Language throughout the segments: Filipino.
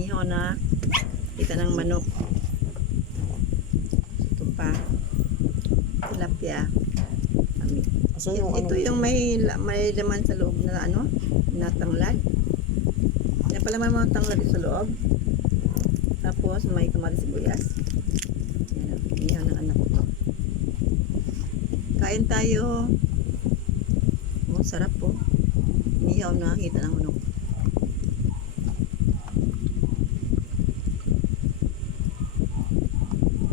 inihaw na kita ng manok. Ito pa. Tilapia. So, yung Ito yung may laman sa loob na natanglad. Yan pala may mga tanglad sa loob. Tapos may kamatis sibuyas. Yan, inihaw ng anak ko. Kain tayo. Oh, sarap po. Inihaw na kita ng manok.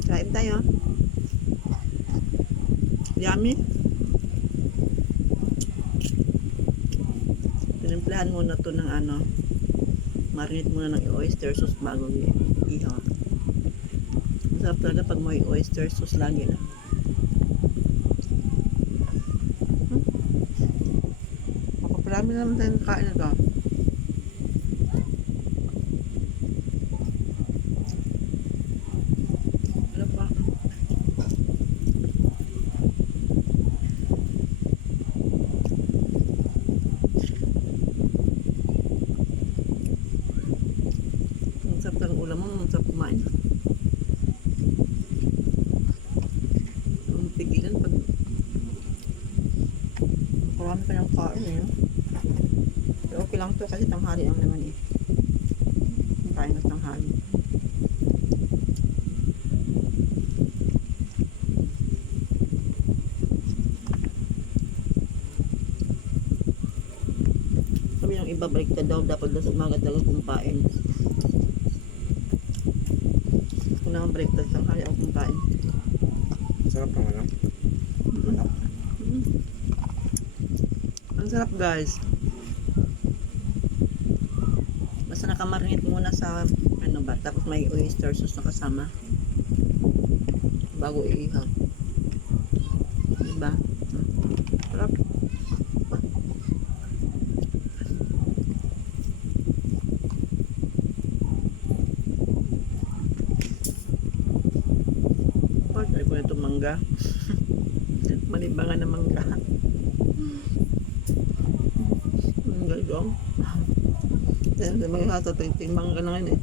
Kain tayo. Yummy. Tinimplahan muna to ng marinate muna ng oyster sauce bago ihaw. Masarap talaga pag may oyster sauce lagi na. Marami naman tayong kain na to. Ano pa? Ang sarap ng ulam mo, ang sarap kumain. Ang pigilan pag marami pa ng kain eh. Pero okay lang to kasi tanghali ang naman eh. Kain na tanghali. Sabi ng iba baliktad daw, dapat daw sa umaga talaga kumain. Kung naman baliktad, tanghali ako kumain. sarap ng ano? Manok. Ang sarap guys. Basta nakamarinate muna sa tapos may oyster sauce na kasama bago iihaw. Diba? Sarap. Try ko na itong mangga. Malibangan na mangga. Mangga dong. Yan, sa mga hata, mangga na ngayon eh.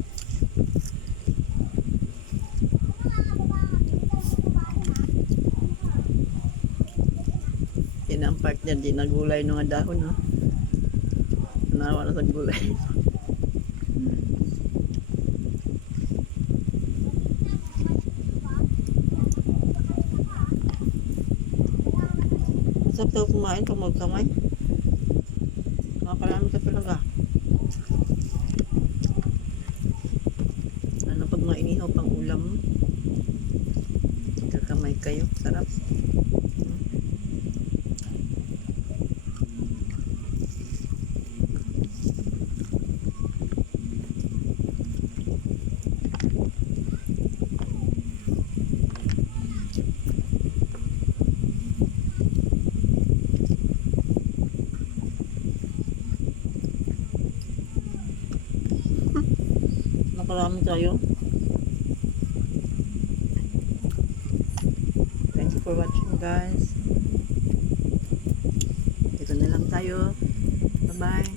Yan ang partner, di nagulay nung dahon, no? Nawa na sa gulay. Masarap daw kumain pag magkamay. Makakarami ka talaga. Pag mainihaw pang ulam, kakamay kayo. Sarap. Nakarami tayo. Thank you for watching guys. Dito na lang tayo. Bye bye.